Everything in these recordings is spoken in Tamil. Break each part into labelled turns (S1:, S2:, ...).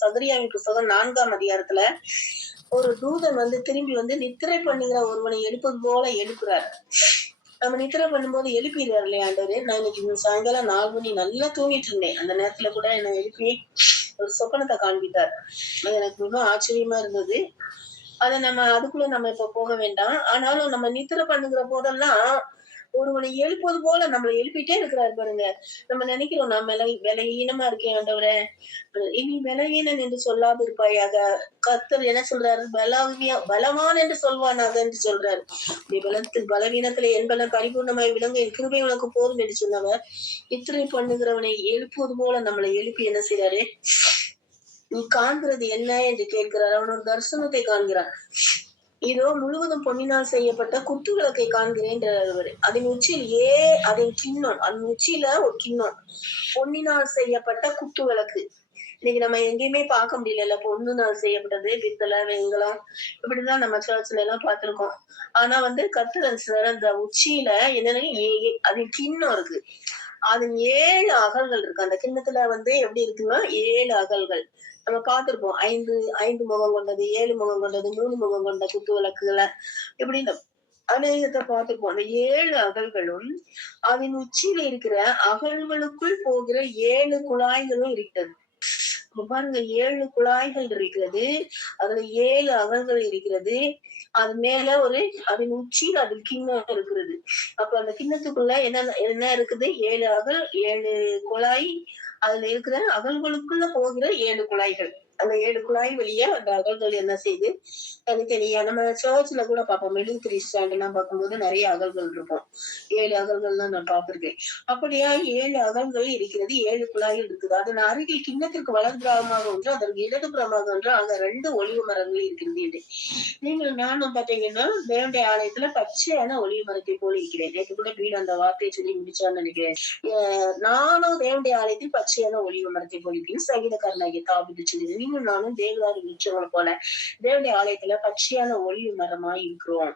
S1: சகரியாவின் புஸ்தகம் நான்காம் அதிகாரத்துல ஒரு தூதன் வந்து திரும்பி வந்து நித்திரை பண்ணுகிற ஒருவனை எழுப்பது போல எழுப்புறார். நம்ம நித்திரை பண்ணும்போது எழுப்பிடுறாரு இல்லையா ஆண்டவர்? நான் இன்னைக்கு சாயங்காலம் நாலு மணி நல்லா தூங்கிட்டு இருந்தேன். அந்த நேரத்துல கூட என்னை எழுப்பி ஒரு சொப்பனத்தை காண்பித்தார். அது எனக்கு மிக ஆச்சரியமா இருந்தது. அதை நம்ம அதுக்குள்ள நம்ம இப்ப போக வேண்டாம். ஆனாலும் நம்ம நித்திரை பண்ணுகிற போதெல்லாம் ஒருவனை எழுப்பது போல நம்மளை எழுப்பிட்டே இருக்கிறார் பாருங்க. நம்ம நினைக்கிறோம் நான் விலை விலையீனமா இருக்கேன் ஆண்டவரே. இனி விலையீனன் என்று சொல்லாது இருப்பாயாக கத்தர் என்ன சொல்றாரு? பலவியா பலவான் என்று சொல்வானாக என்று சொல்றாரு. நீ பலத்தில் பலவீனத்துல என் பலம் பரிபூர்ணமாய் விளங்க என் கிருபை உனக்கு போதும் என்று சொன்னவர். இத்திரை பண்ணுகிறவனை எழுப்புவது போல நம்மளை எழுப்பி என்ன செய்றாரு? நீ காண்கிறது என்ன என்று கேட்கிறார். அவன் ஒரு தரிசனத்தை காண்கிறான். இதோ முழுவதும் பொன்னினால் செய்யப்பட்ட குத்து விளக்கை காண்கிறேன் அவர் அதன் உச்சியில் ஏ அதன் கிண்ணம். அதன் உச்சியில ஒரு கிண்ணம். பொன்னினால் செய்யப்பட்ட குத்து விளக்கு. இன்னைக்கு நம்ம எங்கேயுமே பார்க்க முடியல பொண்ணுனால் செய்யப்பட்டது பித்தளை வெங்கலம். இப்படிதான் நம்ம சர்ச்ல எல்லாம் பார்த்திருக்கோம். ஆனா வந்து கத்திரன் அந்த உச்சியில என்னன்னா ஏ- அதன் கிண்ணம் இருக்கு. அதன் ஏழு அகல்கள் இருக்கு. அந்த கிண்ணத்துல வந்து எப்படி இருக்குன்னா ஏழு அகல்கள். நம்ம காத்திருப்போம். ஐந்து ஐந்து முகம் கொண்டது ஏழு முகம் கொண்டது மூணு முகம் கொண்ட குத்து விளக்குகளை இப்படின்னு அநேகத்தை பார்த்திருப்போம். அந்த ஏழு அகல்களும் அதன் உச்சியில இருக்கிற அகல்களுக்குள் போகிற ஏழு குழாய்களும் இருக்கிறது பாருங்க ஏழு குழாய்கள் இருக்கிறது. அதுல ஏழு அகல்கள் இருக்கிறது. அது மேல ஒரு அதன் உச்சியில் அதில் கிண்ணம் இருக்கிறது. அப்ப அந்த கிண்ணத்துக்குள்ள என்ன என்ன இருக்குது? ஏழு அகல் ஏழு குழாய். அதுல இருக்கிற அகல்களுக்குள்ள போகிற ஏழு குழாய்கள். அந்த ஏழு குழாய் வெளியே அந்த அகல்கள் என்ன செய்யுது தனித்தனியா நம்ம சர்ச்ல கூட பார்ப்போம். மிடில் த்ரீ ஸ்டாண்ட் எல்லாம் பார்க்கும்போது நிறைய அகல்கள் இருக்கும். ஏழு அகல்கள் தான் நான் பார்த்திருக்கேன். அப்படியா ஏழு அகல்கள் இருக்கிறது ஏழு குழாய்கள் இருக்குது. அதன் அருகில் கிண்ணத்திற்கு வலதுபுறமாக ஒன்று அதற்கு இடதுபுறமாக ஒன்று அங்க ரெண்டு ஒளிவு மரங்கள் இருக்கிறது என்று. நீங்கள் நானும் பாத்தீங்கன்னா தேவனுடைய ஆலயத்துல பச்சையான ஒளிவு மரத்தை போல இருக்கிறேன். நேற்று கூட வீடு அந்த வார்த்தையை சொல்லி முடிச்சான்னு நினைக்கிறேன். அஹ் நானும் தேவனுடைய ஆலயத்தில் பச்சையான ஒளிவு மரத்தை போல இருக்கிறேன். சங்கீதக்காரனாகிய தாபிட்டு சொல்லி நீங்களும் நானும் தேவதாரி விருட்சங்களை போல தேவனுடைய ஆலயத்துல பச்சையான ஒளிவு மரமா இருக்கிறோம்.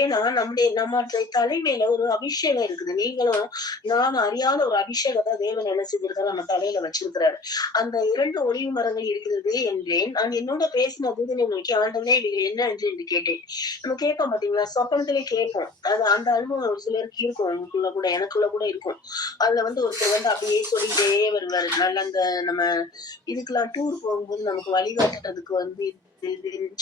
S1: ஏன்னா நம்முடைய நம்ம தலைமையில ஒரு அபிஷேகம் இருக்குது. நீங்களும் நானும் அறியாத ஒரு அபிஷேகத்தை தேவன் என்ன செஞ்சிருக்காரு? நம்ம தலையில வச்சிருக்கிறாரு. அந்த இரண்டு ஒளிவு மரங்கள் இருக்கிறது என்றேன். நான் என்னோட பேசின தூதனை நோக்கி ஆண்டவனே இவைகள் என்ன என்று என்று கேட்டேன். நம்ம கேட்போம் பாத்தீங்களா? சொப்பனத்திலே கேட்போம். அது அந்த அனுபவம் ஒரு சிலருக்கு இருக்கும். உங்களுக்குள்ள கூட எனக்குள்ள கூட இருக்கும். அதுல வந்து ஒருத்தர் வந்து அப்படியே சொல்லிட்டே வருவாரு. நல்ல அந்த நம்ம இதுக்கெல்லாம் டூர் போகும்போது நமக்கு வழிகாட்டுறதுக்கு வந்து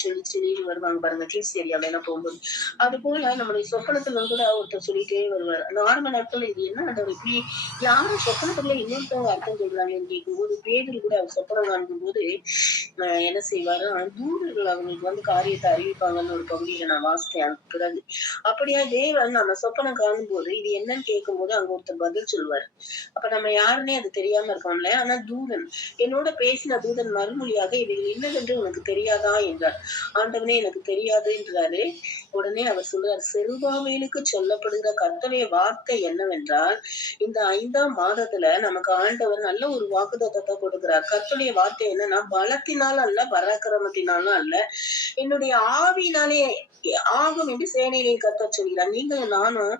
S1: சொல்லி சொல்லிட்டு வருவாங்க பாருங்க கிட்ஸ் ஏரியாவில எல்லாம் போகும்போது. அது போல நம்மளுடைய சொப்பனத்துல கூட ஒருத்தர் சொல்லிட்டே வருவார். நார்மல் நாட்கள் இது என்ன அந்த இப்படி யாரும் சொப்பனத்துல இன்னொருத்தவங்க அர்த்தம் சொல்றாங்கன்னு கேட்கும்போது பேரில் கூட அவர் சொப்பனம் காணும்போது என்ன செய்வாரு? தூதர்கள் அவங்களுக்கு வந்து காரியத்தை அறிவிப்பாங்கன்னு ஒரு பகுதியில நான் வாசித்தேன். அதுக்கு பிறகு அப்படியா தேவன் நம்ம சொப்பனை காணும் போது இது என்னன்னு கேட்கும் போது அங்க ஒருத்தர் பதில் சொல்லுவாரு. அப்ப நம்ம யாருன்னே அது தெரியாம இருக்கோம்ல ஆனா தூதன் என்னோட பேசின தூதன் மறுமொழியாக இது என்னவென்று உனக்கு தெரியாதா என்றார். ஆண்டவனே எனக்கு தெரியாது என்றாரு. உடனே அவர் சொல்றார் செருபாவேலுக்கு சொல்லப்படுகிற கர்த்தருடைய வார்த்தை என்னவென்றால் இந்த ஐந்தாம் மாதத்துல நமக்கு ஆண்டவர் நல்ல ஒரு வாக்குதத்தத்தை கொடுக்கிறார். கர்த்தருடைய வார்த்தை என்னன்னா பலத்தினால் அல்ல பராக்கிரமத்தினாலும் அல்ல. என்னுடைய ஆவினாலே ஆகும் என்று சேனையிலே கத்த சொல்கிறார். நீங்களும் நானும்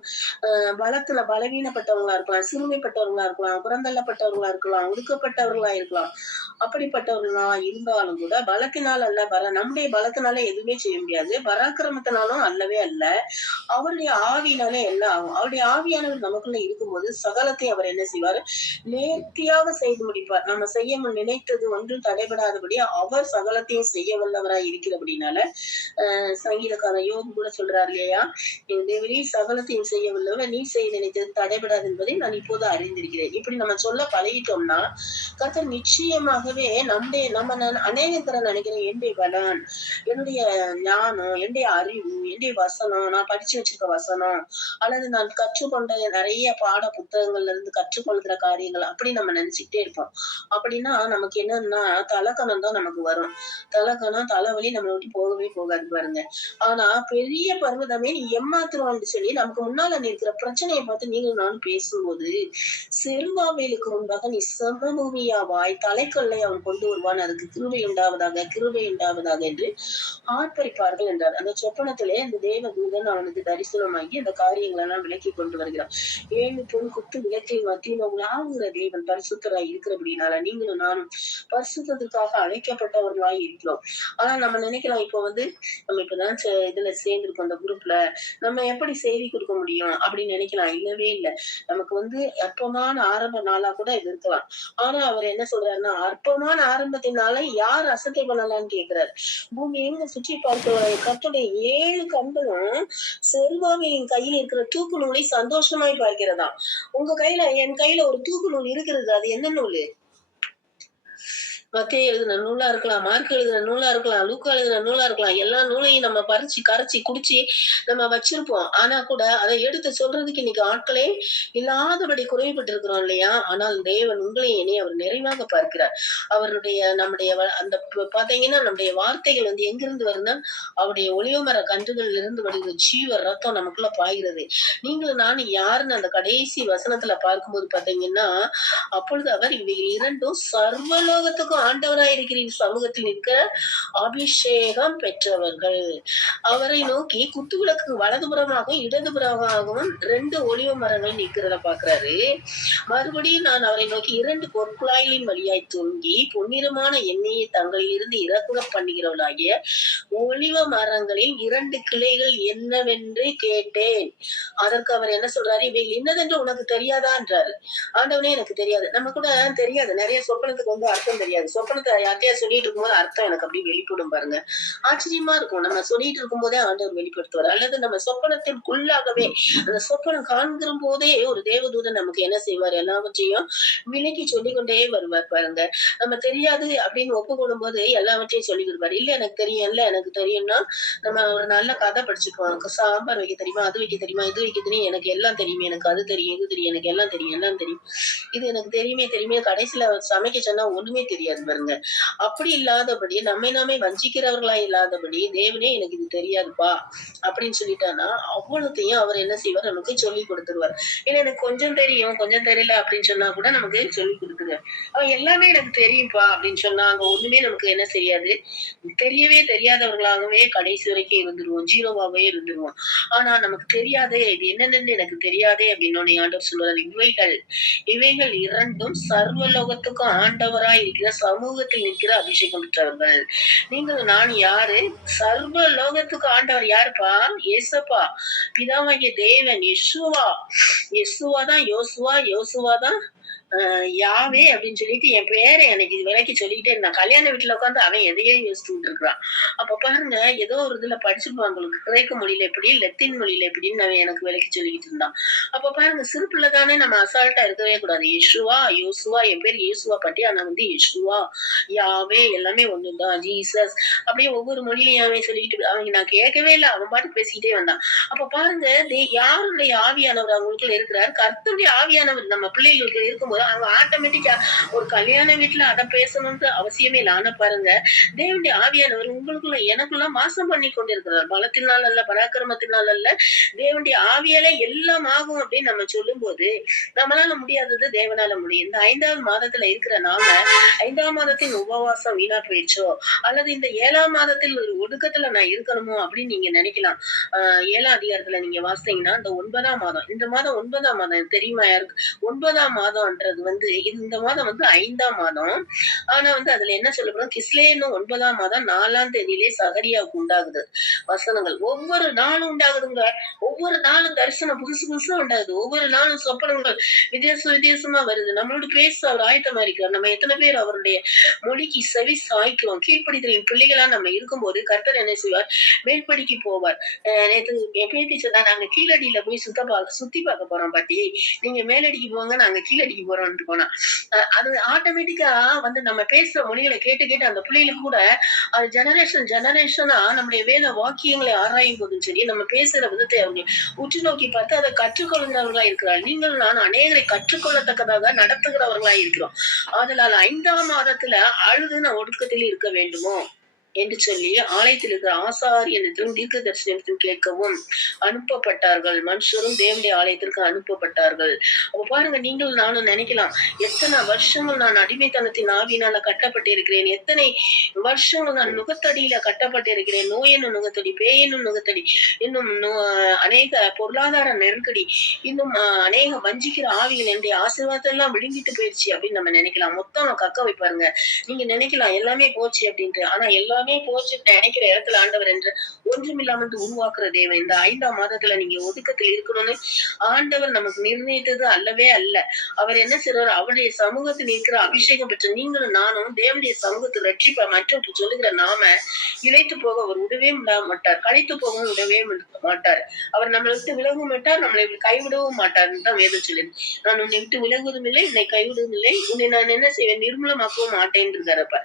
S1: பலத்துல பலவீனப்பட்டவங்களா இருக்கலாம் சிறுமைப்பட்டவங்களா இருக்கலாம் புறந்தள்ளப்பட்டவர்களா இருக்கலாம் ஒடுக்கப்பட்டவர்களா இருக்கலாம். அப்படிப்பட்டவர்களா இருந்தாலும் கூட பலத்தினால் அல்ல பர நம்முடைய பலத்தினால எதுவுமே செய்ய முடியாது. பராக்கிரமத்தினாலும் அல்லவே அல்ல. அவருடைய ஆவினாலே எல்லாம் ஆகும். அவருடைய ஆவியானவர் நமக்குள்ள இருக்கும்போது சகலத்தை அவர் என்ன செய்வார்? நேர்த்தியாக செய்து முடிப்பார். நம்ம செய்ய நினைத்தது ஒன்றும் தடைபடாதபடி அவர் சகலத்தையும் செய்ய வல்லவராய் இருக்கிறபடினால ஆஹ் சங்கீதக்காரன் யோகம் கூட சொல்றாரு இல்லையா? என் தேவரி சகலத்தையும் செய்ய வல்லவர் நீ செய்ய நினைத்தது தடைபடாது என்பதை நான் இப்போது அறிந்திருக்கிறேன். இப்படி நம்ம சொல்ல பழகிட்டோம்னா கர்த்தர் நிச்சயமாகவே நம்முடைய நம்ம நான் அநேக தர நினைக்கிறேன் என்னுடைய பலன் என்னுடைய ஞானம் என்னுடைய அறிவு என்னுடைய வசனம் நான் படிச்சு வச்சிருக்க வசனம் அல்லது நான் கற்றுக்கொண்ட நிறைய பாட புத்தகங்கள்ல இருந்து கற்றுக்கொள்கிற காரியங்கள் அப்படி நம்ம நினைச்சுக்கிட்டே இருப்போம். அப்படின்னா நமக்கு என்னன்னா தலக்கணம் தான் நமக்கு நமக்கு வரும். தலக்கணம் தலைவலி நம்மளை விட்டு போகவே போகாது பாருங்க. ஆனா பெரிய பர்வதமே நீ ஏமாத்துறோம்னு சொல்லி நமக்கு முன்னால நிற்கிற பிரச்சனையை பார்த்து நீங்க நானும் பேசும்போது செருவாவேலுக்கு முன்பாக நீ சமபூமியாவாய் தலைக்கல்லை அவன் கொண்டு வருவான். அதுக்கு கிருவை உண்டாவதாக கிருவை உண்டாவதாக என்று ஆர்ப்பரிப்பார்கள் என்றார். அந்த சொப்பனத்திலே அந்த தேவதூதன் அவனுக்கு தரிசனமாகி அந்த காரியங்கள் எல்லாம் விலக்கி கொண்டு வருகிறான். ஏழு பொன் குத்து விளக்கை மத்தியில் உலாவுகிற தேவன் பரிசுத்தராய் இருக்கிறபடினால நீங்களும் நானும் பரிசுத்தத்துக்காக அழைக்க அழைக்கப்பட்டவர்களாய் இருக்கிறோம் ஆனா நம்ம நினைக்கலாம் இப்போ வந்து நம்ம இப்பதான் இதுல சேர்ந்திருக்கோம் அந்த குரூப்ல நம்ம எப்படி செய்தி கொடுக்க முடியும் அப்படின்னு நினைக்கலாம் இல்லவே இல்லை. நமக்கு வந்து அற்பமான ஆரம்ப நாளா கூட இது இருக்கலாம். ஆனா அவர் என்ன சொல்றாருன்னா அற்பமான ஆரம்பத்தினால யார் அசட்டை பண்ணலாம்னு கேக்குறாரு. பூமியை சுற்றி பார்க்க கர்த்தருடைய ஏழு கண்களும் செல்வாவின் கையில் இருக்கிற தூக்கு நூலை சந்தோஷமாய் பார்க்கிறதா உங்க கையில என் கையில ஒரு தூக்கு நூல் இருக்கிறது. அது என்ன நூல்? மத்திய எழுதின நூலா இருக்கலாம் மார்க் எழுதின நூலா இருக்கலாம் லூக்கா எழுதின நூலா இருக்கலாம் எல்லா நூலையும் நம்ம பறிச்சு கரைச்சி குடிச்சு நம்ம வச்சிருப்போம். ஆனா கூட அதை எடுத்து சொல்றதுக்கு இன்னைக்கு ஆட்களே இல்லாதபடி குறைவுபட்டு இருக்கிறோம் இல்லையா? ஆனால் தேவன் உங்களையும் இனி அவர் நிறைவாக பார்க்கிறார். அவருடைய நம்முடைய வ- அந்த பாத்தீங்கன்னா நம்முடைய வார்த்தைகள் வந்து எங்கிருந்து வருதுன்னா அவருடைய ஒளிவமர கன்றுகளில் இருந்து வருகிற ஜீவ ரத்தம் நமக்குள்ள பாய்கிறது. நீங்களும் நானும் யாருன்னு அந்த கடைசி வசனத்துல பார்க்கும்போது பாத்தீங்கன்னா அப்பொழுது அவர் இவை இரண்டும் சர்வலோகத்துக்கும் ஆண்டவராய் இருக்கிற சமூகத்தில் நிற்க அபிஷேகம் பெற்றவர்கள். அவரை நோக்கி குத்துவிளக்கு வலதுபுறமாகவும் இடதுபுறமாகவும் ரெண்டு ஒளிவ மரங்கள் நிற்கிறத பாக்குறாரு மறுபடியும் நான் அவரை நோக்கி இரண்டு பொற்குழாய்களின் வழியாய் தொங்கி பொன்னிறமான எண்ணெயை தங்களில் இருந்து இறக்குற பண்ணுகிறவளாகிய ஒளிவ மரங்களின் இரண்டு கிளைகள் என்னவென்று கேட்டேன். அதற்கு அவர் என்ன சொல்றாரு? இவை என்னதென்று உனக்கு தெரியாதான்றாரு ஆண்டவனே எனக்கு தெரியாது. நம்ம கூட தெரியாது. நிறைய சொப்பனத்துக்கு வந்து அர்த்தம் தெரியாது. சொப்பனத்தை யார்கிட்டயா சொல்லிட்டு இருக்கும்போது அர்த்தம் எனக்கு அப்படியே வெளிப்படும் பாருங்க. ஆச்சரியமா இருக்கும். நம்ம சொல்லிட்டு இருக்கும் போதே ஆண்டவர் வெளிப்படுத்துவார். அல்லது நம்ம சொப்பனத்திற்குள்ளாகவே அந்த சொப்பனம் காண்கிற போதே ஒரு தேவதூதன் நமக்கு என்ன செய்வார்? எல்லாவற்றையும் விலக்கி சொல்லிக்கொண்டே வருவார் பாருங்க. நம்ம தெரியாது அப்படின்னு ஒப்புக்கொள்ளும் போது எல்லாவற்றையும் சொல்லி கொடுப்பாரு இல்ல எனக்கு தெரியும். இல்ல எனக்கு தெரியும்னா நம்ம ஒரு நல்ல கதை படிச்சுக்குவோம். சாம்பார் வைக்க தெரியுமா? அது வைக்க தெரியுமா? இது வைக்க தெரியும். எனக்கு எல்லாம் தெரியும். எனக்கு அது தெரியும். இது தெரியும். எனக்கு எல்லாம் தெரியும். எல்லாம் தெரியும். இது எனக்கு தெரியுமே தெரியுமே. கடைசியில சமைக்க சொன்னா ஒண்ணுமே தெரியாது. பாருங்க. அப்படி இல்லாதபடி நம்மை நாமே வஞ்சிக்கிறவர்களா இல்லாதபடி தேவனே எனக்கு இது தெரியாதுப்பா அப்படின்னு சொல்லிட்டானா அவ்வளோத்தையும் அவர் என்ன செய்வார்? நமக்கு சொல்லி கொடுத்துருவார். ஏன்னா எனக்கு கொஞ்சம் தெரியும் கொஞ்சம் தெரியல அப்படின்னு சொன்னா கூட நமக்கு சொல்லி கொடுத்துருவார். அவன் எல்லாமே எனக்கு தெரியும்ப்பா அப்படின்னு சொன்னா அங்க ஒண்ணுமே நமக்கு என்ன தெரியாது. தெரியவே தெரியாதவர்களாகவே கடைசி வரைக்கும் இருந்துருவோம் ஜீரோவாகவே இருந்துருவோம். ஆனா நமக்கு தெரியாதே இது என்னென்னு எனக்கு தெரியாதே அப்படின்னு ஆண்டவர் சொல்லுவார். இவைகள் இவைகள் இரண்டும் சர்வலோகத்துக்கும் ஆண்டவராய் இருக்கிற சமூகத்தில் நிற்கிற அபிஷேகம் பெற்றவர்கள். நீங்கள் நான் யாரு? சர்வ லோகத்துக்கு ஆண்டவர் யாருப்பா? ஏசப்பா. பிதாவாகிய தேவன் யெசுவா. யெசுவா தான் யோசுவா யோசுவா தான் யாவே அப்படின்னு சொல்லிட்டு என் பேரை எனக்கு இது விலைக்கு சொல்லிக்கிட்டே இருந்தான். கல்யாண வீட்டுல உட்காந்து அவன் எதையோ யோசிச்சுட்டு இருக்கிறான். அப்ப பாருங்க ஏதோ ஒரு இதுல படிச்சிருப்பான் அவங்களுக்கு. கிரேக்க மொழியில எப்படி லத்தீன் மொழியில எப்படின்னு அவன் எனக்கு விலைக்கு சொல்லிக்கிட்டு இருந்தான். அப்ப பாருங்க சிறு பிள்ளை தானே நம்ம அசால்ட்டா இருக்கவே கூடாது. யேசுவா யோசுவா என் பேர் யேசுவா பட்டி ஆனா வந்து யேசுவா யாவே எல்லாமே ஒண்ணுதான். ஜீசஸ் அப்படியே ஒவ்வொரு மொழியிலையும் அவன் சொல்லிக்கிட்டு அவங்க நான் கேட்கவே இல்லை. அவன் பாட்டு பேசிக்கிட்டே வந்தான். அப்ப பாருங்க யாருடைய ஆவியானவர் அவங்களுக்குள்ள இருக்கிறார்? கருத்துடைய ஆவியானவர் நம்ம பிள்ளைகளுக்கு இருக்கும்போது ஆட்டோமேட்டிக்கா ஒரு கல்யாண வீட்டுல அதை பேசணும்னு அவசியமே இல்லை. ஆனா பாருங்க தேவனுடைய ஆவியானவர் உங்களுக்குள்ள எனக்குள்ள மாசம் பண்ணி கொண்டிருக்கிறார். பலத்தினால் அல்ல பராக்கிரமத்தினால் அல்ல. தேவனுடைய ஆவியால எல்லாம் ஆகும் அப்படின்னு நம்ம சொல்லும்போது நம்மளால முடியாதது தேவனால முடியும். இந்த ஐந்தாவது மாதத்துல இருக்கிற நாம ஐந்தாம் மாதத்தின் உபவாசம் வீணா போயிடுச்சோ? அல்லது இந்த ஏழாம் மாதத்தில் ஒரு ஒடுக்கத்துல நான் இருக்கணுமோ அப்படின்னு நீங்க நினைக்கலாம். ஆஹ் ஏழாம் அதிகாரத்துல நீங்க வாசித்தீங்கன்னா இந்த ஒன்பதாம் மாதம் இந்த மாதம் ஒன்பதாம் மாதம் தெரியுமா யாருக்கு? ஒன்பதாம் அது வந்து இந்த மாதம் வந்து ஐந்தாம் மாதம். ஆனா வந்து அதுல என்ன சொல்லப்படும் கிஸ்லேன்னு ஒன்பதாம் மாதம் நாலாம் தேதியிலே சகரியாவுக்கு உண்டாகுது. வசனங்கள். ஒவ்வொரு நாளும் உண்டாகுதுங்க. ஒவ்வொரு நாளும் தரிசனம் புதுசு புதுசா உண்டாகுது. ஒவ்வொரு நாளும் சொப்பனங்கள் வித்தியாச வித்தியாசமா வருது. நம்மளோட பேச அவர் ஆயத்தமா இருக்கிறார் நம்ம எத்தனை பேர் அவருடைய மொழிக்கு செவி சாய்க்கிறோம்? கீழ்ப்படித்தலின் பிள்ளைகளா நம்ம இருக்கும்போது கர்த்தர் என்ன செய்வார்? மேல்படிக்கு போவார். அஹ் நேத்து என் பேத்தி சொன்னா நாங்க கீழடியில போய் சுத்த பார்க்க சுத்தி பார்க்க போறோம் பாட்டி. நீங்க மேலடிக்கு போங்க நாங்க கீழடிக்கு போறோம்னு போனா. அது ஆட்டோமேட்டிக்கா வந்து நம்ம பேசுற மொழிகளை கேட்டு கேட்டு அந்த பிள்ளைகளுக்கு கூட அது ஜெனரேஷன் ஜெனரேஷனா நம்முடைய வேத வாக்கியங்களை ஆராயும் போதும் சரி நம்ம பேசுற விதத்தை அவங்க உற்று நோக்கி பார்த்து அதை கற்றுக்கொள்கிறவர்களா இருக்கிறார் நீங்கள் நான் அநேகரை கற்றுக்கொள்ளத்தக்கதாக நடத்துகிறவர்களா இருக்கிறோம். ஆதலால் ஐந்தாம் மாதத்துல அழுது நான் ஒடுக்கத்தில் இருக்க வேண்டுமோ? என்று சொல்லி ஆலயத்தில் இருக்கிற ஆசாரியனிடத்திலும் தீர்க்க தரிசனத்திலும் கேட்கவும் அனுப்பப்பட்டார்கள். மனுஷரும் தேவனுடைய ஆலயத்திற்கு அனுப்பப்பட்டார்கள். அப்ப பாருங்க நீங்கள் நானும் நினைக்கலாம் எத்தனை வருஷங்கள் நான் அடிமைத்தனத்தின் ஆவியினால கட்டப்பட்டிருக்கிறேன்? எத்தனை வருஷங்கள் நான் நுகத்தடியில கட்டப்பட்டிருக்கிறேன்? நோய் என்னும் நுகத்தடி பேய் என்னும் நுகத்தடி இன்னும் நோ- அநேக பொருளாதார நெருக்கடி இன்னும் அநேக வஞ்சிக்கிற ஆவிகள் என்னுடைய ஆசீர்வாதத்தை எல்லாம் விழுங்கிட்டு போயிடுச்சு அப்படின்னு நம்ம நினைக்கலாம். மொத்தம் கக்க வைப்பாருங்க. நீங்க நினைக்கலாம் எல்லாமே போச்சு அப்படின்ட்டு. ஆனா எல்லாமே போச்சு நினைக்கிற இடத்துல ஆண்டவர் என்று ஒன்றுமில்லாமல் வந்து உருவாக்குற தேவன். இந்த ஐந்தாம் மாதத்துல நீங்க ஒதுக்கத்தில் இருக்கணும்னு ஆண்டவர் நமக்கு நிர்ணயித்தது அல்லவே அல்ல. அவர் என்ன செய்றாரு? அவருடைய சமூகத்தில் இருக்கிற அபிஷேகம் பெற்ற நீங்களும் நானும் தேவனுடைய சமூகத்தை ரட்சிப்ப மற்றவருக்கு சொல்லுகிற நாம இழைத்து போக அவர் விடவே மாட்டார். கழித்து போகவும் விடவே மாட்டார். அவர் நம்மளை விட்டு விலகவும் மாட்டார் நம்மளை கைவிடவும் மாட்டார்னு தான் வேதம் சொல்லுது. நான் உன்னை விட்டு விலகுவதும் இல்லை என்னை கைவிடுவதும் இல்லை. உன்னை நான் என்ன செய்வேன்? நிர்மூலமாக்கவும் மாட்டேன் இருக்காரு அப்ப.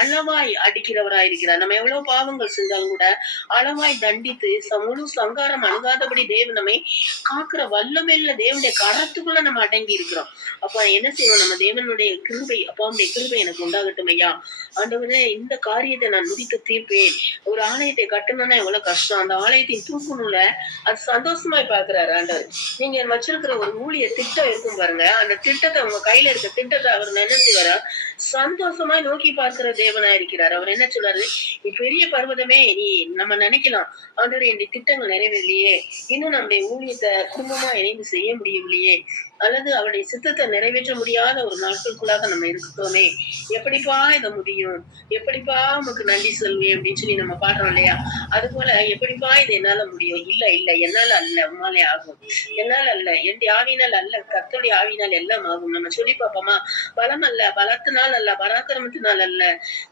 S1: அளவாய் அடிக்கிற இருக்கிறார் நம்ம எவ்வளவு பாவங்கள் செஞ்சாலும் கூட அளவாய் தண்டித்து ச- முழு சங்காரம் அணுகாதபடி தேவன் நம்மை காக்குற வல்லமையில தேவனுடைய கரத்துக்குள்ள நம்ம அடங்கி இருக்கிறோம். அப்ப என்ன செய்வோம்? நம்ம தேவனுடைய கிருபை அப்பாவுடைய கிருபை எனக்கு உண்டாகட்டும் ஐயா. ஆண்டவரே இந்த காரியத்தை நான் முடித்து தீர்ப்பேன். ஒரு ஆலயத்தை கட்டணும்னா எவ்வளவு கஷ்டம். அந்த ஆலயத்தின் தூக்கணும்ல அது சந்தோஷமாய் பாக்குறாரு ஆண்டவர். நீங்க வச்சிருக்கிற ஒரு ஊழிய திட்டம் இருக்கும் பாருங்க. அந்த திட்டத்தை உங்க கையில இருக்க திட்டத்தை அவர் என்ன செய்வாரா? சந்தோஷமாய் நோக்கி பார்க்கிற தேவனா இருக்கிறார் அவர் என்ன சொல்றாரு நீ பெரிய பர்வதமே நீ நம்ம நினைக்கலாம். ஆண்டவர் என்னுடைய திட்டங்கள் நிறைவேறலையே. இன்னும் நம்முடைய ஊழியத்தை குடும்பமா இணைந்து செய்ய முடியவில்லையே அல்லது அவருடைய சித்தத்தை நிறைவேற்ற முடியாத ஒரு நாட்களுக்குள்ளாக நம்ம இருக்கோமே எப்படிப்பா இதை முடியும்? எப்படிப்பா உமக்கு நன்றி சொல்வேன் அப்படின்னு சொல்லி நம்ம பாடுறோம் இல்லையா? அது போல எப்படிப்பா இது என்னால முடியும்? இல்ல இல்ல. என்னால அல்ல. உமாலே ஆகும். என்னால அல்ல. என் ஆவினால் அல்ல. கத்தோடைய ஆவினால் எல்லாம் ஆகும். நம்ம சொல்லி பார்ப்போமா? பலம் அல்ல. பலத்தினால் அல்ல. பராக்கிரமத்தினால் அல்ல.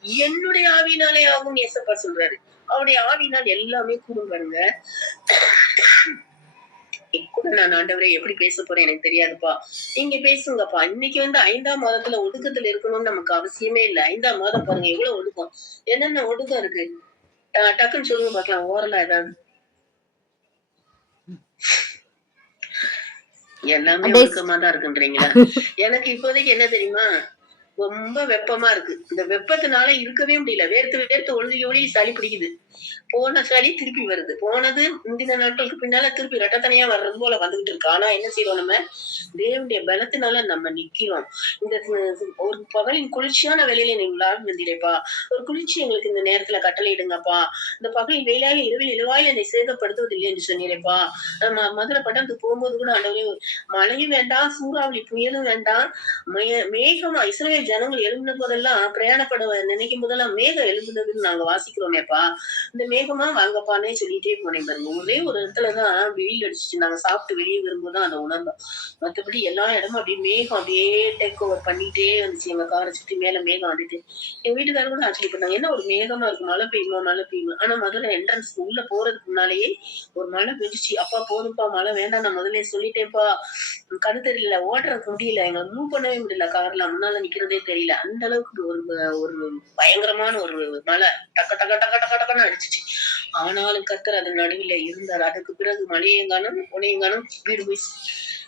S1: என்னுடைய ஆவினாலே ஆகும் ஏசப்பா சொல்றாரு. அவருடைய ஆவினால் எல்லாமே கூடும் பாருங்க. கூட நான் ஆண்டவரே எப்படி பேச போறேன் எனக்கு தெரியாதுப்பா. நீங்க பேசுங்கப்பா. இன்னைக்கு வந்து ஐந்தாம் மாதத்துல ஒடுக்கத்துல இருக்கணும்னு நமக்கு அவசியமே இல்ல. ஐந்தாம் மாதம் பாருங்க எவ்வளவு ஒடுக்கம். என்னென்ன ஒடுக்கம் இருக்கு? டக்குன்னு சொல்லுங்க பார்க்கலாம். ஓரலா ஏதாவது. எல்லாமே ஒடுக்கமா தான் இருக்குன்றீங்களா? எனக்கு இப்போதைக்கு என்ன தெரியுமா? ரொம்ப வெப்பமா இருக்கு. இந்த வெப்பத்தினால இருக்கவே முடியல. வேர்த்து வேர்த்து ஒழுகி ஒழுகி சளி பிடிக்குது. போன சளி திருப்பி வருது. போனது முந்தின நாட்களுக்கு பின்னால திருப்பி ரெட்டத்தனையா வர்றது போல வந்துகிட்டு இருக்கு. ஆனா என்ன செய்யறோம் நம்ம? தேவனுடைய பலத்தினால நம்ம நிக்கிறோம். இந்த ஒரு பகலின் குளிர்ச்சியான வேலையில நீங்களா வந்தீங்களேப்பா ஒரு குளிர்ச்சி எங்களுக்கு இந்த நேரத்துல கட்டளையிடுங்கப்பா. இந்த பகலில் வெயிலாக இரவில் இலவாயில் என்னை சேதப்படுத்துவதில்லை என்று சொன்னிடைப்பா நம்ம மதுரை பட்டணத்துக்கு போகும்போது கூட ஆண்டவரே மழையும் வேண்டாம் சூறாவளி புயலும் வேண்டாம் மே- மேகம் இஸ்ரேல் ஜனங்கள் எழும்பின போதெல்லாம் பிரயாணப்பட நினைக்கும் போதெல்லாம் மேகம் எழும்புனதுன்னு நாங்க வாசிக்கிறோமேப்பா. இந்த மேகமா வாங்கப்பானே சொல்லிட்டே போனேன் பாருங்க. ஒரே ஒரு இடத்துலதான் வெயில் அடிச்சு நாங்க சாப்பிட்டு வெளியே வரும்போதுதான் அதை உணர்ந்தோம். மத்தபடி எல்லா இடமும் அப்படியே மேகம் அப்படியே டேக் ஓவர் பண்ணிட்டே வந்துச்சு எங்க காரை சுற்றி மேல மேகம் வந்துட்டு. எங்க வீட்டுக்காரர் கூட பண்ணாங்க. என்ன ஒரு மேகமா இருக்கு? மழை பெய்யுமா? மழை பெய்யுமா? ஆனா முதல்ல என்ட்ரன்ஸ் உள்ள போறதுக்கு முன்னாலேயே ஒரு மழை பெஞ்சிச்சு. அப்பா போதும்ப்பா மழை வேண்டாம் நான் முதல்ல சொல்லிட்டேன்ப்பா. கண்ணு தெரியல ஓட்டுறதுக்கு முடியல. எங்களை மூவ் பண்ணவே முடியல. கார்ல முன்னால நிக்கிறதே தெரியல. அந்த அளவுக்கு ஒரு ஒரு பயங்கரமான ஒரு மழை. டக்க டக்க டக்க டக்க டக்கன்னு அடிச்சுச்சு. ஆனாலும் கத்தர் அது நடுவில் இருந்தார். அதுக்கு பிறகு மழையங்கானம் உனையங்கானும் வீடு போய்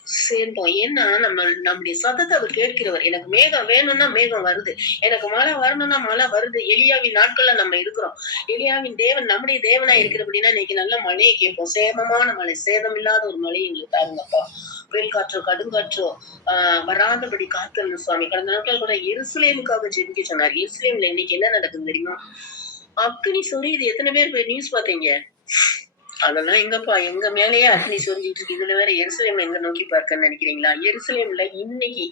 S1: சேர்ந்தோம். ஏன்னா நம்ம நம்முடைய சத்தத்தை அவர் கேட்கிறவர். எனக்கு மேகம் வேணும்னா மேகம் வருது. எனக்கு மழை வரணும்னா மழை வருது. எலியாவின் நாட்கள்ல நம்ம இருக்கிறோம். எலியாவின் தேவன் நம்முடைய தேவனா இருக்கிறபடினா இன்னைக்கு நல்ல மழையை கேட்போம். சேமமான மழை சேதம் இல்லாத ஒரு மழை எங்களுக்கு தாருங்கப்பா. புயல் காற்றோ கடுங்காற்றோ ஆஹ் வராதபடி காத்தல் சுவாமி. கடந்த நாட்கள் கூட எருசலேமுக்காக ஜெபிக்க சொன்னார். எருசலேம்ல இன்னைக்கு என்ன நடக்குது தெரியுமா? அக்னி இது எத்தனை பேர் நியூஸ் பாத்தீங்க அதெல்லாம் எங்கப்பா? எங்க மேலேயே அக்னி சொரிஞ்சிட்டு இருக்கு. இதுல வேற எருசலேம் எங்க நோக்கி பார்க்கன்னு நினைக்கிறீங்களா? எருசலேம்ல இன்னைக்கு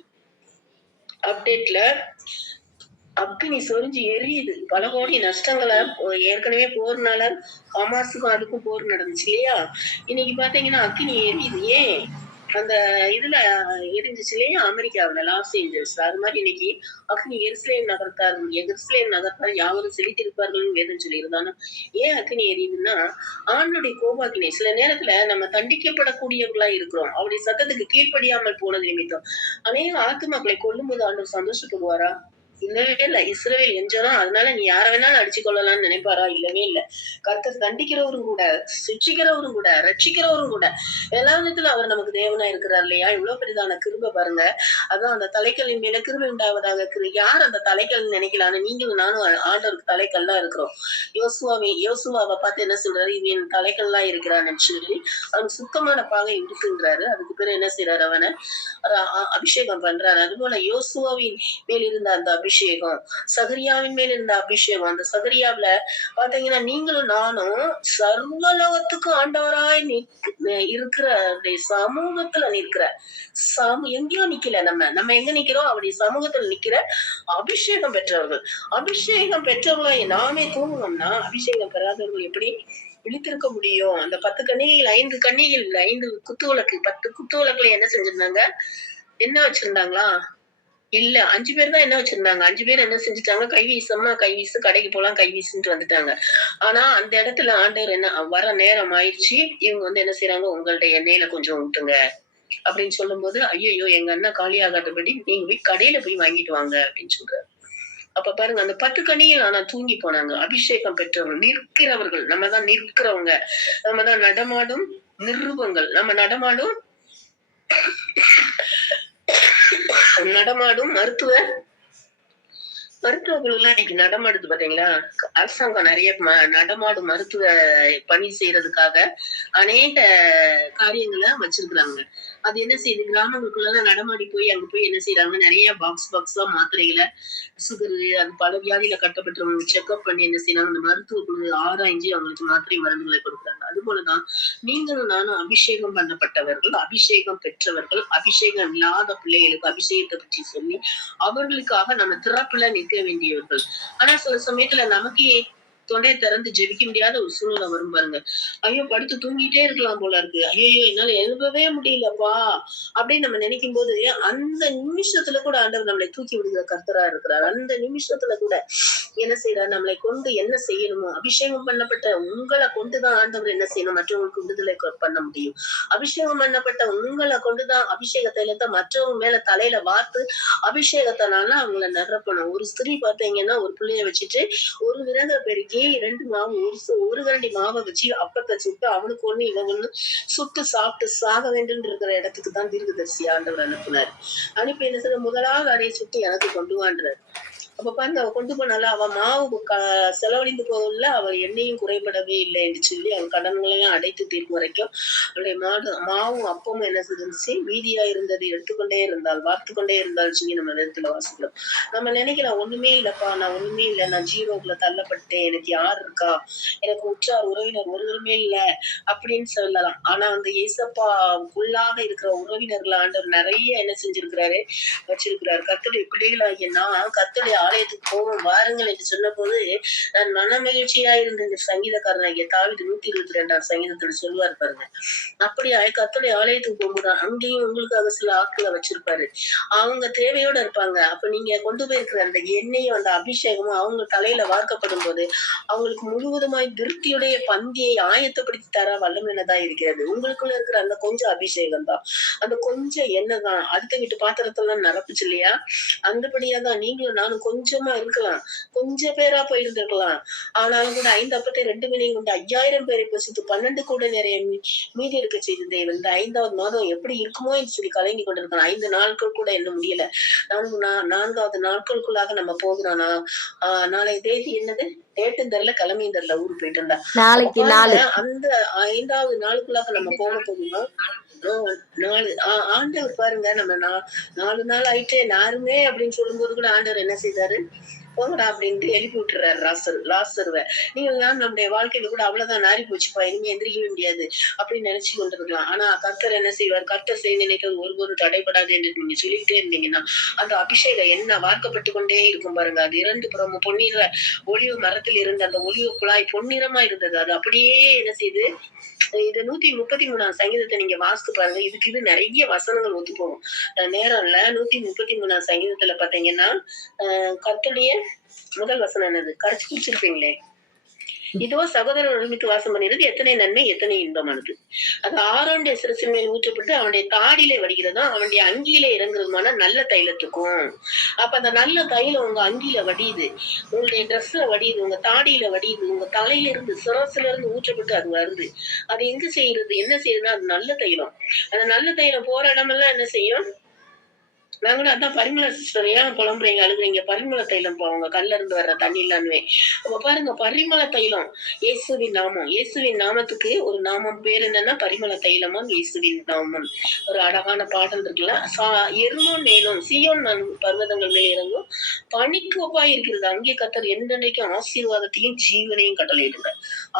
S1: அப்டேட்ல அக்னி சொரிஞ்சு எரியுது. பல கோடி நஷ்டங்களை ஏற்கனவே போர்னால ஹமாஸுக்கும் அதுக்கும் போர் நடந்துச்சு இல்லையா? இன்னைக்கு பாத்தீங்கன்னா அக்னி எரியுது. ஏன்? அந்த இதுல எரிஞ்சிச்சு இல்லையா அமெரிக்காவுல லாஸ் ஏஞ்சல்ஸ் அது மாதிரி இன்னைக்கு அக்னி எருசலேம் நகர்த்தார் எருசலேம் நகர்த்தார் யாவரும் செலுத்திருப்பார்கள் வேதம் சொல்லியிருந்தாலும் ஏன் அக்னி எரியுதுன்னா ஆணுடைய கோபாக்கினை சில நேரத்துல நம்ம தண்டிக்கப்படக்கூடியவர்களா இருக்கிறோம். அவருடைய சத்தத்துக்கு கீழ்ப்படியாமல் போனது நிமித்தம். அநேக ஆத்துமாக்களை கொல்லும்போது ஆண்டவர் சந்தோஷப்படுவாரா? இல்லவே இல்ல இஸ்ரேல் எஞ்சனா அதனால நீ யார வேணாலும் அடிச்சு கொள்ளலாம்னு நினைப்பாரா? இல்லவே இல்ல. கர்த்தர் தண்டிக்கிறவரும் கூட சிக்ஷிக்கிறவரும் கூட ரட்சிக்கிறவரும் கூட எல்லா விதத்துல அவர் நமக்கு தேவனா இருக்கிறார் இல்லையா? இவ்வளவு பெரிதான கிருப பாருங்க. அதான் அந்த தலைக்கல்லின் மேல கிருபை உண்டாவதாக யார் அந்த தலைக்கல் நினைக்கலான்னு நீங்களும் நானும் ஆண்டவருக்கு தலைக்கல்லா இருக்கிறோம். யோசுவாவை யோசுவாவை பார்த்து என்ன சொல்றாரு? இவன் தலைக்கல்லா இருக்கிறான்னு சொல்லி அவன் சுத்தமான பாகை இருக்குன்றாரு அதுக்கு பிறகு என்ன செய்யறாரு அவனை? அபிஷேகம் பண்றாரு. அதுபோல யோசுவாவின் மேல் இருந்த அந்த அபிஷேகம் அபிஷேகம். சகரியாவின் மேல் இருந்த அபிஷேகம். அந்த சகரியாவுல பாத்தீங்கன்னா நீங்களும் நானும் சர்வலோகத்துக்கும் ஆண்டவராய் இருக்கிற சமூகத்துல நிற்கிற சம எங்கேயோ நிக்கல நம்ம. நம்ம எங்க நிக்கிறோம்? அவருடைய சமூகத்துல நிக்கிற அபிஷேகம் பெற்றவர்கள். அபிஷேகம் பெற்றவர்களை நாமே தூங்கணும்னா அபிஷேகம் பெறாதவர்கள் எப்படி விழித்திருக்க முடியும்? அந்த பத்து கண்ணிகள் ஐந்து கண்ணிகள் ஐந்து குத்து விளக்கு. பத்து குத்து விளக்குல என்ன செஞ்சிருந்தாங்க? என்ன வச்சிருந்தாங்களா? இல்ல அஞ்சு பேர் தான் என்ன வச்சிருந்தாங்க? அஞ்சு பேர் என்ன செஞ்சுட்டாங்க? கை வீசம்மா கை வீசு கடைக்கு போலாம் கை வீசுன்ட்டு வந்துட்டாங்க. ஆனா அந்த இடத்துல ஆண்டவர் என்ன வர நேரம் ஆயிடுச்சு. இவங்க வந்து என்ன செய்யறாங்க உங்களுடைய எண்ணெயில கொஞ்சம் ஊட்டுங்க. அப்படின்னு சொல்லும் போது ஐயோ எங்க அண்ணா காலி ஆகாதபடி நீங்க போய் கடையில போய் வாங்கிட்டு வாங்க அப்படின்னு சொல்றாரு. அப்ப பாருங்க அந்த பத்து கனியில் ஆனா தூங்கி போனாங்க. அபிஷேகம் பெற்றவர்கள் நிற்கிறவர்கள் நம்ம தான் நிற்கிறவங்க. நம்ம தான் நடமாடும் நிருபங்கள். நம்ம நடமாடும் நடமாடும் மருத்துவ மருத்துவர்கள் எல்லாம் இன்னைக்கு நடமாடுது பாத்தீங்களா? அரசாங்கம் நிறைய ம- நடமாடும் மருத்துவ பணி செய்யறதுக்காக அநேக காரியங்களை வச்சிருக்கிறாங்க. அது என்ன செய்யுது? கிராமங்களுக்குள்ள நடமாடி போய் அங்க போய் என்ன செய்யறாங்க நிறைய பாக்ஸ் பாக்ஸா மாத்திரைகளை சுகர் அது பல வியாதியில கட்டப்பட்டவங்க செக்அப் பண்ணி என்ன செய்யறாங்க அந்த மருத்துவ குழு ஆராய்ஞ்சு அவங்களுக்கு மாத்திரை மருந்துகளை கொடுக்குறாங்க. அது போலதான் நீங்களும் நானும் அபிஷேகம் பண்ணப்பட்டவர்கள் அபிஷேகம் பெற்றவர்கள் அபிஷேகம் இல்லாத பிள்ளைகளுக்கு அபிஷேகத்தை பற்றி சொல்லி அவர்களுக்காக நம்ம திறப்புல நிற்க வேண்டியவர்கள். ஆனா சில சமயத்துல நமக்கு தொண்டையை திறந்து ஜெபிக்க முடியாத ஒரு சூழ்நிலை வரும் பாருங்க. ஐயோ படுத்து தூங்கிட்டே இருக்கலாம் போல இருக்கு. ஐயோ என்னால எழுப்பவே முடியலப்பா. அப்படின்னு நம்ம நினைக்கும் போது அந்த நிமிஷத்துல கூட ஆண்டவர் நம்மளை தூக்கி விடுகிற கர்த்தரா இருக்கிறார். அந்த நிமிஷத்துல கூட என்ன செய்யறார் நம்மளை கொண்டு என்ன செய்யணுமோ அபிஷேகம் பண்ணப்பட்ட உங்களை கொண்டுதான் ஆண்டவர் என்ன செய்யணும்? மற்றவங்களுக்கு விடுதலை பண்ண முடியும். அபிஷேகம் பண்ணப்பட்ட உங்களை கொண்டுதான் அபிஷேகத்தை தைலத்தை மற்றவங்க மேல தலையில வார்த்து அபிஷேகத்தினால அவங்கள நகரப்பணும். ஒரு ஸ்திரீ பார்த்தீங்கன்னா ஒரு பிள்ளைய வச்சுட்டு ஒரு விரத பெருக்கி ரெண்டு மாவு ஒரு ஒரு கரண்டி மாவை வச்சு அப்பத்தை சுட்டு அவனுக்கு ஒண்ணு இவன் ஒண்ணு சுட்டு சாப்பிட்டு சாக வேண்டும் இருக்கிற இடத்துக்கு தான் தீர்க்கதரிசி ஆண்டவர் அனுப்புனார். அனுப்பி என்ன செய்ய முதலாவது அடைய சுட்டு எனக்கு கொண்டு வான்றார். அப்ப பாருங்க அவ கொண்டு போனால அவ மாவு செலவழிந்து போகல அவ எண்ணெயும் குறைபடவே இல்லை என்று சொல்லி அவன் கடன்களையும் அடைத்து தீர்க்கும் வரைக்கும் அவளுடைய மாடு மாவும் அப்பமும் என்ன செஞ்சிருந்துச்சு மீதியா இருந்தது எடுத்துக்கொண்டே இருந்தால் வார்த்து கொண்டே இருந்தால் சொல்லி நம்ம நேரத்துல வாசிக்கிறோம். நம்ம நினைக்கலாம் ஒண்ணுமே இல்லப்பா நான் ஒண்ணுமே இல்லை நான் ஜீரோக்குள்ள தள்ளப்பட்டேன் எனக்கு யார் இருக்கா? எனக்கு உற்றார் உறவினர் ஒருவருமே இல்லை அப்படின்னு சொல்லலாம். ஆனா அந்த இயேசப்பாக்குள்ளாக இருக்கிற உறவினர்கள் ஆண்டவர் நிறைய என்ன செஞ்சிருக்கிறாரு? வச்சிருக்கிறார். கத்துடைய பிள்ளைகளாகிய நான் கத்துடைய ஆலயத்துக்கு போவோம் வாருங்கள் என்று சொன்ன போது நான் மன மகிழ்ச்சியா இருந்த இந்த சங்கீதக்காரனாகிய தாவிது நூத்தி இருபத்தி ரெண்டாம் சங்கீதத்துல சொல்லுவார் பாருங்க. அப்படியா கத்தோடைய ஆலயத்துக்கு போகும்போது அங்கேயும் உங்களுக்காக சில ஆட்களை வச்சிருப்பாரு. அவங்க தேவையோட இருப்பாங்க. அப்ப நீங்க கொண்டு போயிருக்கிற அந்த எண்ணெயும் அந்த அபிஷேகமும் அவங்க தலையில வார்க்கப்படும் போது அவங்களுக்கு முழுவதுமாய் திருப்தியுடைய பந்தியை ஆயத்தப்படுத்தி தர வல்லமையினதா இருக்கிறது. உங்களுக்குள்ள இருக்கிற அந்த கொஞ்சம் அபிஷேகம் தான். அந்த கொஞ்சம் எண்ணெய் தான். அடுத்த வீட்டு பாத்திரத்தெல்லாம் நிரப்புச்சு இல்லையா? அந்தபடியா தான் நீங்களும் நானும் கொஞ்சம் இருக்கலாம். கொஞ்சம் பேரா போயிருந்திருக்கலாம். ஆனாலும் கூட ஐந்து அப்பத்தை ரெண்டு மணியும் கொண்டு ஐயாயிரம் பேரை பசித்து பன்னெண்டு கூட நிறைய மீதி இருக்க செய்த தேவன் இந்த ஐந்தாவது மாதம் எப்படி இருக்குமோ என்று சொல்லி கலங்கி கொண்டிருக்கான். ஐந்து நாட்கள் கூட என்ன முடியல. நான்கு நான்காவது நாட்களுக்குள்ளாக நம்ம போகிறோம் நான் ஆஹ் நாளை தேதி என்னது? டேட்டும் தெரியல கிழமையும் தெரியல ஊருக்கு போயிட்டு இருந்தா
S2: நாளைக்கு
S1: அந்த ஐந்தாவது நாளுக்குள்ளாக நம்ம போக போகிறோம். நாலு ஆ- ஆண்டவர் பாருங்க நம்ம நா- நாலு நாள் ஆயிட்டே நாருமே அப்படின்னு சொல்லும்போது கூட ஆண்டவர் என்ன செய்தாரு? போங்கடா அப்படின்ட்டு எழுப்பி விட்டுறாரு ராசர் ராசருவை. நீங்க நம்முடைய வாழ்க்கையில கூட அவ்வளவுதான் நாரி போச்சுப்பா இனிமே எந்திரிக்கவே முடியாது அப்படின்னு நினைச்சு கொண்டிருக்கலாம். ஆனா கர்த்தர் என்ன செய்வார்? கர்த்தர் செய்ய நினைக்கிறது ஒருபோதும் தடைபடாது என்று நீங்க சொல்லிட்டே இருந்தீங்கன்னா அந்த அபிஷேகம் என்ன வார்க்கப்பட்டு கொண்டே இருக்கும் பாருங்க. அது இரண்டு புறமும் பொன்னிற ஒளிவு மரத்தில் இருந்த அந்த ஒளிவு குழாய் பொன்னிறமா இருந்தது. அது அப்படியே என்ன செய்யுது இது நூத்தி முப்பத்தி மூணாம் சங்கீதத்தை நீங்க வாசித்து பாருங்க. இதுக்கு இது நிறைய வசனங்கள் ஒத்து போகும். அஹ் நேரம் இல்ல. நூத்தி முப்பத்தி மூணாம் சங்கீதத்துல பாத்தீங்கன்னா அஹ் முதல் வசனம் என்னது? கரைச்சு குடிச்சிருப்பீங்களே. இதோ சகோதரர் ஒருமித்து வாசம் பண்ணிருக்கு எத்தனை நன்மை எத்தனை இன்பமானது. அது ஆரோண்டிய சிரசின் மேல் ஊற்றப்பட்டு அவனுடைய தாடியிலே வடிகிறதும் அவனுடைய அங்கியிலே இறங்குறதுமான நல்ல தைலத்துக்கும். அப்ப அந்த நல்ல தைலம் உங்க அங்கியில வடியுது. உங்களுடைய ட்ரெஸ்ல வடியுது உங்க தாடியில வடியுது உங்க தலையில இருந்து சிரசுல இருந்து ஊற்றப்பட்டு அது வருது. அது எங்க செய்யறது என்ன செய்யுதுன்னா அது நல்ல தைலம். அந்த நல்ல தைலம் போற இடமெல்லாம் என்ன செய்யும்? நாங்களும் அதான் பரிமள சிஸ்டர் ஏன் புலம்புறீங்க அழுகுறீங்க? பரிமள தைலம் போவாங்க கல்ல இருந்து வர்ற தண்ணி இல்லாமே அப்ப பாருங்க பரிமள தைலம் இயேசுவின் நாமம். இயேசுவின் நாமத்துக்கு ஒரு நாமம் பேர் என்னன்னா பரிமள தைலமும் இயேசுவின் நாமம். ஒரு அழகான பாடல் இருக்குல்ல? எருமோன் நேலும் சியோன் பர்வதங்கள் மேலே இறங்கும். பனிக்கு ஒப்பாய் இருக்கிறது. அங்கே கத்தர் என்றைக்கும் ஆசீர்வாதத்தையும் ஜீவனையும் கட்டளையிடுங்க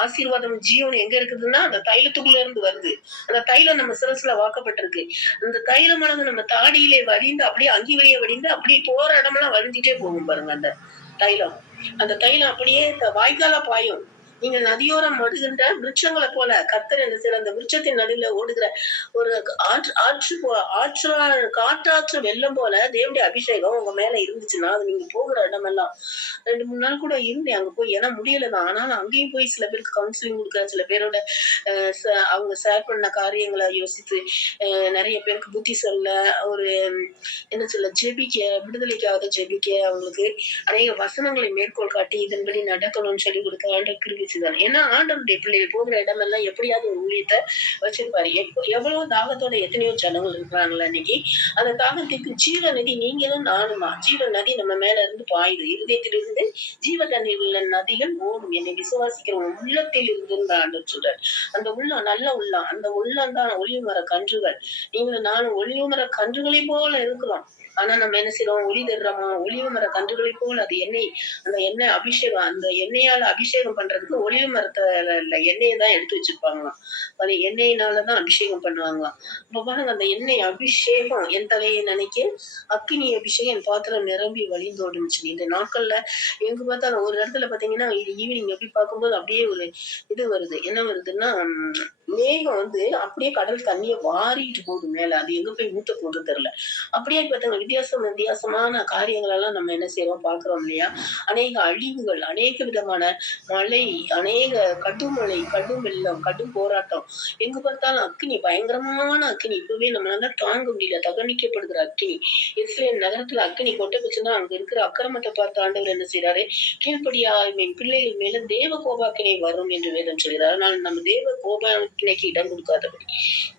S1: ஆசீர்வாதம் ஜீவன் எங்க இருக்குதுன்னா அந்த தைலத்துக்குள்ள இருந்து வருது. அந்த தைலம் நம்ம சிரசுல வாக்கப்பட்டிருக்கு. அந்த தைலமானது நம்ம தாடியிலே வரிந்து அப்படியே அங்கி வெளியே வடிந்து அப்படியே போற இடமெல்லாம் வடிஞ்சிட்டே போகும் பாருங்க அந்த தைலம். அந்த தைலம் அப்படியே வாய்க்கால பாயும். நீங்கள் நதியோரம் மடுகின்ற விருட்சங்களை போல கத்தர் என்று சில அந்த விருட்சத்தின் நடுவில் ஓடுகிற ஒரு ஆற்று ஆற்று ஆற்றா காற்றாற்று வெள்ளம் போல தேவடைய அபிஷேகம் உங்க மேல இருந்துச்சுன்னா அது நீங்க போகிற இடமெல்லாம். ரெண்டு மூணு நாள் கூட இருந்தேன் அங்க போய். ஏன்னா முடியலதான். ஆனாலும் அங்கேயும் போய் சில பேருக்கு கவுன்சிலிங் கொடுக்க சில பேரோட அவங்க ஷேர் பண்ண காரியங்களை யோசித்து நிறைய பேருக்கு புத்தி சொல்ல ஒரு என்ன சொல்ல ஜெபிக்க விடுதலைக்காக ஜெபிக்க அவங்களுக்கு அநேக வசனங்களை மேற்கோள் காட்டி இதன்படி நடக்கணும்னு சொல்லி கொடுக்க ஆண்டு கிருவி வச்சுதான். ஏன்னா ஆண்டவருடைய பிள்ளைகள் போகிற இடமெல்லாம் எப்படியாவது ஒரு ஊழியத்தை வச்சிருப்பாரு. எவ்வளவு தாகத்தோட எத்தனையோ ஜனங்கள் இருக்கிறாங்களா இன்னைக்கு அந்த தாகத்துக்கு ஜீவ நதி நீங்களும் நானுமா? ஜீவ நதி நம்ம மேல இருந்து பாயுது. இருதயத்திலிருந்து ஜீவ தண்ணீர் உள்ள நதிகள் ஓடும். என்னை விசுவாசிக்கிற உள்ளத்தில் இருந்து ஆண்டு சொல்றார். அந்த உள்ளம் நல்ல உள்ளம் அந்த உள்ளம் தான் ஒளிமர கன்றுகள். நீங்களும் நானும் ஒளிமர கன்றுகளை போல இருக்கிறோம். ஆனா நம்ம என்ன செய்யறோம் ஒளி தர்றோமா? ஒளிவு மர கன்றுகளை போல் அது எண்ணெய் அந்த எண்ணெய் அபிஷேகம் அந்த எண்ணெயால அபிஷேகம் பண்றதுக்கு ஒளிவு மரத்துல எண்ணெயை தான் எடுத்து வச்சிருப்பாங்களாம். அது எண்ணெயினாலதான் அபிஷேகம் பண்ணுவாங்களாம். இப்ப பாருங்க அந்த எண்ணெய் அபிஷேகம் என் தலையை நினைக்க அக்கினி அபிஷேகம் என் பாத்திரம் நிரம்பி வழிந்தோடுச்சு இந்த நாட்கள்ல எங்க பார்த்தாலும் ஒரு இடத்துல பாத்தீங்கன்னா ஈவினிங் எப்படி பார்க்கும்போது அப்படியே ஒரு இது வருது. என்ன வருதுன்னா மேகம் வந்து அப்படியே கடல் தண்ணிய வாரிட்டு போகுது மேல. அது எங்க போய் ஊத்த போகுது தெரியல. அப்படியே பார்த்தாங்க வித்தியாசம் வித்தியாசமான காரியங்கள் எல்லாம் நம்ம என்ன செய்யறோம் பாக்குறோம் இல்லையா? அநேக அழிவுகள் அநேக விதமான மழை அநேக கடுமழை கடும் வெள்ளம் கடும் போராட்டம். எங்க பார்த்தாலும் அக்னி பயங்கரமான அக்னி. இப்பவே நம்மளால தாங்க முடியல. தகனிக்கப்படுகிற அக்னி. இஸ்ரேல் நகரத்துல அக்னி கொட்ட வச்சுன்னா அங்க இருக்கிற அக்கிரமத்தை பார்த்த ஆண்டவர் என்ன செய்யறாரு கீழ்படியா பிள்ளைகள் மேல தேவ கோபாக்கினை வரும் என்று வேதம் சொல்கிறார். ஆனால் நம்ம தேவ கோபா இடம் கொடுக்காதபடி.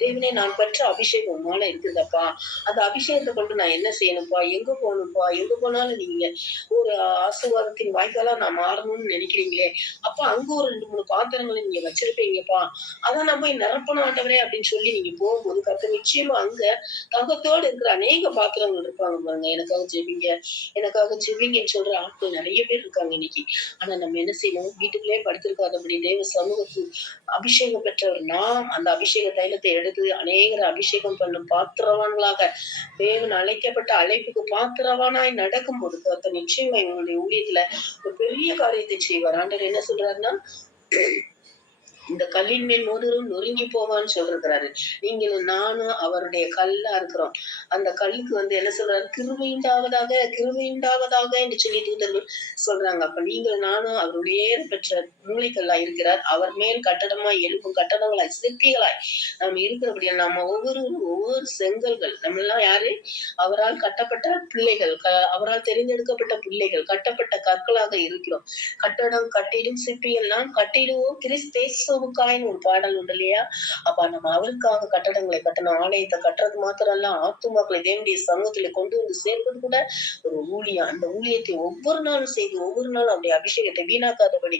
S1: தேவனே நான் பெற்ற அபிஷேகம் மேல இருக்குதப்பா அந்த அபிஷேகத்தை கொண்டு நான் என்ன செய்யணும்ப்பா எங்க போகணும்ப்பா எங்க போனாலும் நீங்க ஒரு ஆசீர்வாதத்தின் வாய்க்காலா நான் மாறணும்னு நினைக்கிறீங்களே? அப்ப அங்க ஒரு ரெண்டு மூணு பாத்திரங்களை நீங்க வச்சிருப்பீங்கப்பா. அதான் நான் போய் நிரப்பணும் ஆண்டவரே அப்படின்னு சொல்லி நீங்க போகும்போது கத்த நிச்சயமா அங்க தகத்தோடு இருக்கிற அநேக பாத்திரங்கள் இருப்பாங்க பாருங்க. எனக்காக ஜெபிங்க. எனக்காக ஜெபிங்கன்னு சொல்ற ஆட்கள் நிறைய பேர் இருக்காங்க இன்னைக்கு. ஆனா நம்ம என்ன செய்யணும்? வீட்டுக்குள்ளே படுத்திருக்காதபடி தேவ சமூகத்தில் அபிஷேகம் பெற்றவர் நாம் அந்த அபிஷேக தைலத்தை எடுத்து அநேகரை அபிஷேகம் பண்ணும் பாத்திரவான்களாக தேவன் அழைக்கப்பட்ட அழைப்புக்கு பாத்திரவானாய் நடக்கும் பொழுது கத்த நிச்சயமா என்னுடைய ஊழியத்துல ஒரு பெரிய காரியத்தை செய்வார். ஆண்டர் என்ன சொல்றாருன்னா இந்த கல்லின் மேல் மோதிரும் நொறுங்கி போவான்னு சொல்றாரு நீங்களும் நானும் அவருடைய கல்லா இருக்கிறோம். அந்த கல்லுக்கு வந்து என்ன சொல்றாரு? கிருமையுண்டாவதாக கிருமையுண்டாவதாக என்று சொல்லி தூதர்கள் சொல்றாங்க. அப்ப நீங்கள் நானும் அவருடைய பெற்ற மூளைக்கல்லா இருக்கிறார். அவர் மேல் கட்டடமாய் எழுப்பும் கட்டடங்களாய் சிற்பிகளாய் நாம் இருக்கிறபடியா நம்ம ஒவ்வொரு ஒவ்வொரு செங்கல்கள் நம்ம எல்லாம் யாரு? அவரால் கட்டப்பட்ட பிள்ளைகள் அவரால் தெரிந்தெடுக்கப்பட்ட பிள்ளைகள் கட்டப்பட்ட கற்களாக இருக்கிறோம். கட்டடம் கட்டிடும் சிற்பியெல்லாம் கட்டிடுவோம். கிறிஸ்தேச கிறிஸ்துவுக்காயின்னு ஒரு பாடல் உண்டு இல்லையா? அப்ப நம்ம அவருக்காக கட்டடங்களை கட்டணும் ஆலயத்தை கட்டுறது மாத்திரம் இல்ல ஆத்துமாக்களை தேவனுடைய சமூகத்துல கொண்டு வந்து சேர்ப்பது கூட ஒரு ஊழியம். அந்த ஊழியத்தை ஒவ்வொரு நாளும் செய்து ஒவ்வொரு நாளும் அப்படி அபிஷேகத்தை வீணாக்காதபடி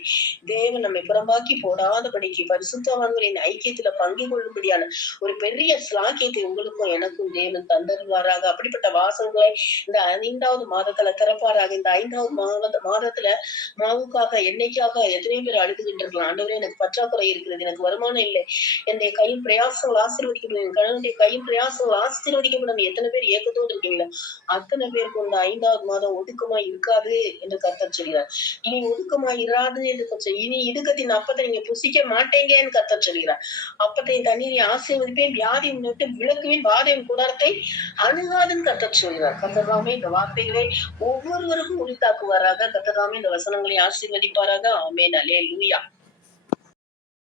S1: தேவன் நம்மை புறம்பாக்கி போடாதபடிக்கு பரிசுத்தவான்களின் ஐக்கியத்துல பங்கு கொள்ளும்படியான ஒரு பெரிய ஸ்லாக்கியத்தை உங்களுக்கும் எனக்கும் தேவன் தந்தருவாராக அப்படிப்பட்ட வாசங்களை இந்த ஐந்தாவது மாதத்துல திறப்பாராக. இந்த ஐந்தாவது மாத மாதத்துல மாவுக்காக என்னைக்காக எத்தனை பேர் அழுதுகின்றிருக்கலாம் ஆண்டவரே எனக்கு பற்றாக்குறை இருக்கிறது. எனக்கு வருமானம் இல்லை. என்னுடைய கையின் பிரயாசங்கள் ஆசீர்வதிக்கப்படும். என் கணவனுடைய கையின் பிரயாசங்கள் ஆசீர்வதிக்கப்படும். எத்தனை பேர் ஏக்கத்தோடு இருக்கீங்களா அத்தனை பேருக்கு இந்த ஐந்தாவது மாதம் ஒதுக்கமா இருக்காது என்று கர்த்தர் சொல்கிறார். இனி ஒதுக்கமா இராது என்று கொஞ்சம் இனி இடுக்கத்தின் அப்பத்தை நீங்க புசிக்க மாட்டேங்கன்னு கர்த்தர் சொல்கிறார். அப்பத்தை தண்ணீரை ஆசீர்வதிப்பேன். வியாதி விட்டு விளக்குவேன். வாதையின் கூடாரத்தை அணுகாதுன்னு கர்த்தர் சொல்கிறார். கர்த்தராமே இந்த வார்த்தைகளை ஒவ்வொருவருக்கும் உரித்தாக்குவாராக. கர்த்தராமே இந்த வசனங்களை ஆசீர்வதிப்பாராக. ஆமேன். அலே லூயா